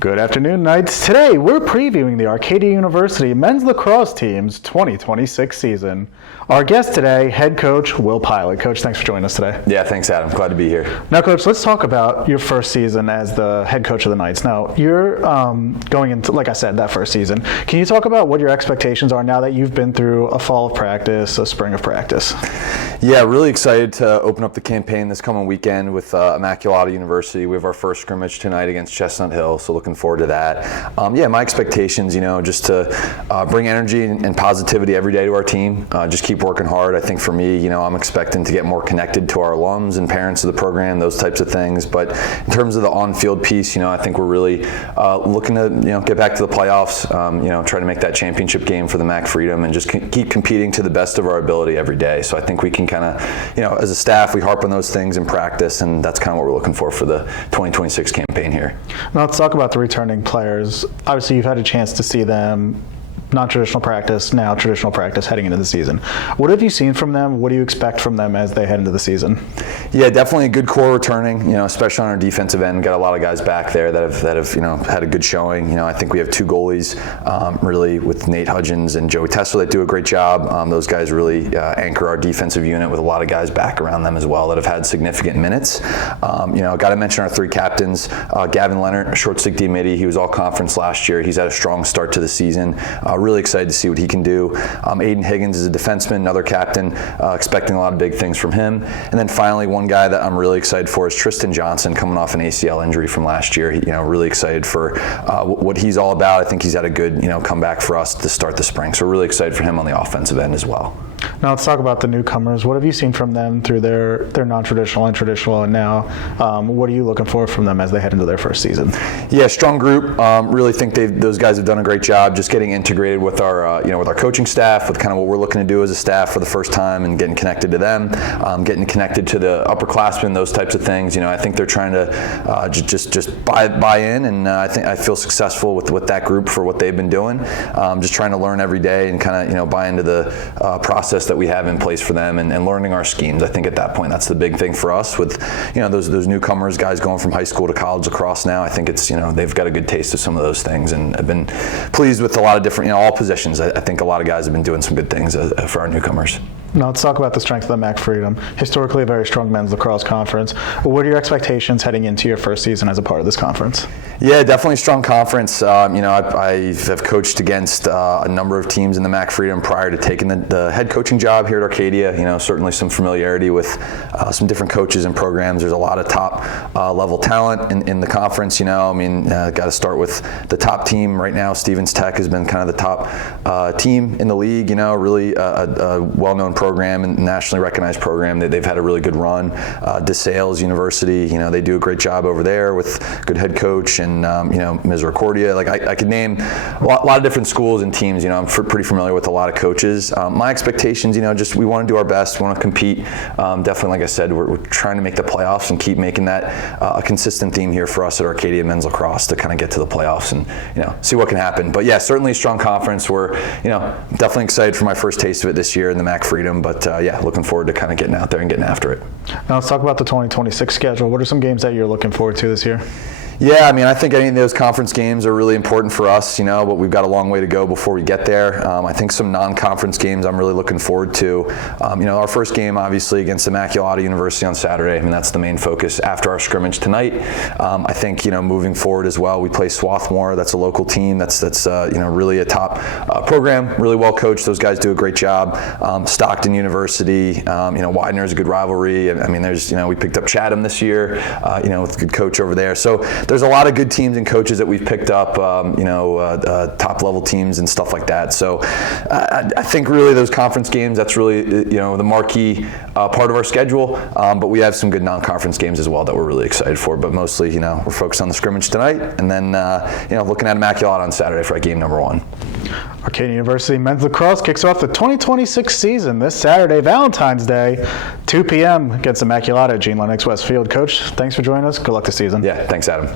Good afternoon, Knights. Today, we're previewing the Arcadia University men's lacrosse team's 2026 season. Our guest today, head coach Will Pilot. Coach, thanks for joining us today. Yeah, thanks, Adam. Glad to be here. Now, Coach, let's talk about your first season as the head coach of the Knights. Now, you're going into, like I said, that first season. Can you talk about what your expectations are now that you've been through a fall of practice, a spring of practice? Yeah, really excited to open up the campaign this coming weekend with Immaculata University. We have our first scrimmage tonight against Chestnut Hill, so looking forward to that. My expectations, just to bring energy and positivity every day to our team. Just keep working hard. I think for me, I'm expecting to get more connected to our alums and parents of the program, those types of things. But in terms of the on-field piece, I think we're really looking to, get back to the playoffs, try to make that championship game for the MAC Freedom and just keep competing to the best of our ability every day. So I think we can kind of, as a staff, we harp on those things in practice, and that's kind of what we're looking for the 2026 campaign here. Now let's talk about the returning players. Obviously, you've had a chance to see them non-traditional practice, now traditional practice heading into the season. What have you seen from them? What do you expect from them as they head into the season? Yeah, definitely a good core returning, especially on our defensive end. Got a lot of guys back there that have had a good showing. I think we have two goalies, really, with Nate Hudgens and Joey Tesler that do a great job. Those guys really anchor our defensive unit with a lot of guys back around them as well that have had significant minutes. Got to mention our three captains. Gavin Leonard, short stick D-Midi, he was all conference last year. He's had a strong start to the season. Really excited to see what he can do. Aiden Higgins is a defenseman, another captain, expecting a lot of big things from him. And then finally, one guy that I'm really excited for is Tristan Johnson, coming off an ACL injury from last year. Really excited for what he's all about. I think he's had a good, comeback for us to start the spring. So we're really excited for him on the offensive end as well. Now let's talk about the newcomers. What have you seen from them through their non-traditional and traditional, and now what are you looking for from them as they head into their first season? Yeah, strong group. Really think those guys have done a great job just getting integrated with our with our coaching staff, with kind of what we're looking to do as a staff for the first time, and getting connected to them, getting connected to the upperclassmen, those types of things. I think they're trying to just buy in, and I feel successful with that group for what they've been doing. Just trying to learn every day and kind of buy into the process that we have in place for them, and learning our schemes. I think at that point that's the big thing for us with those newcomers, guys going from high school to college lacrosse now. I think it's they've got a good taste of some of those things, and I've been pleased with a lot of different all positions. I think a lot of guys have been doing some good things for our newcomers. Now let's talk about the strength of the MAC Freedom. Historically a very strong men's lacrosse conference. What are your expectations heading into your first season as a part of this conference? Yeah, definitely a strong conference. I have coached against a number of teams in the MAC Freedom prior to taking the head coaching job here at Arcadia. Certainly some familiarity with some different coaches and programs. There's a lot of top level talent in the conference. Got to start with the top team right now. Stevens Tech has been kind of the top team in the league. Really a well-known program and nationally recognized program. They've had a really good run. DeSales University, they do a great job over there with good head coach, and Misericordia. I could name a lot of different schools and teams. I'm pretty familiar with a lot of coaches. My expectations, just we want to do our best, want to compete. Definitely, like I said, we're trying to make the playoffs and keep making that a consistent theme here for us at Arcadia Men's Lacrosse to kind of get to the playoffs and see what can happen. But yeah, certainly a strong conference. We're definitely excited for my first taste of it this year in the MAC Freedom. But looking forward to kind of getting out there and getting after it. Now let's talk about the 2026 schedule. What are some games that you're looking forward to this year? Yeah, I think any of those conference games are really important for us, but we've got a long way to go before we get there. I think some non-conference games I'm really looking forward to. Our first game, obviously, against Immaculata University on Saturday. That's the main focus after our scrimmage tonight. I think, moving forward as well, we play Swarthmore. That's a local team. That's really a top program, really well coached. Those guys do a great job. Stockton University, Widener is a good rivalry. There's, we picked up Chatham this year, with a good coach over there. So there's a lot of good teams and coaches that we've picked up, top level teams and stuff like that. So I think really those conference games, that's really, the marquee part of our schedule. But we have some good non-conference games as well that we're really excited for. But mostly, we're focused on the scrimmage tonight, and then, looking at Immaculata on Saturday for game number 1. Arcadia University men's lacrosse kicks off the 2026 season this Saturday, Valentine's Day, 2 p.m. against Immaculata at Gene Lennox Westfield. Coach, thanks for joining us. Good luck this season. Yeah, thanks, Adam.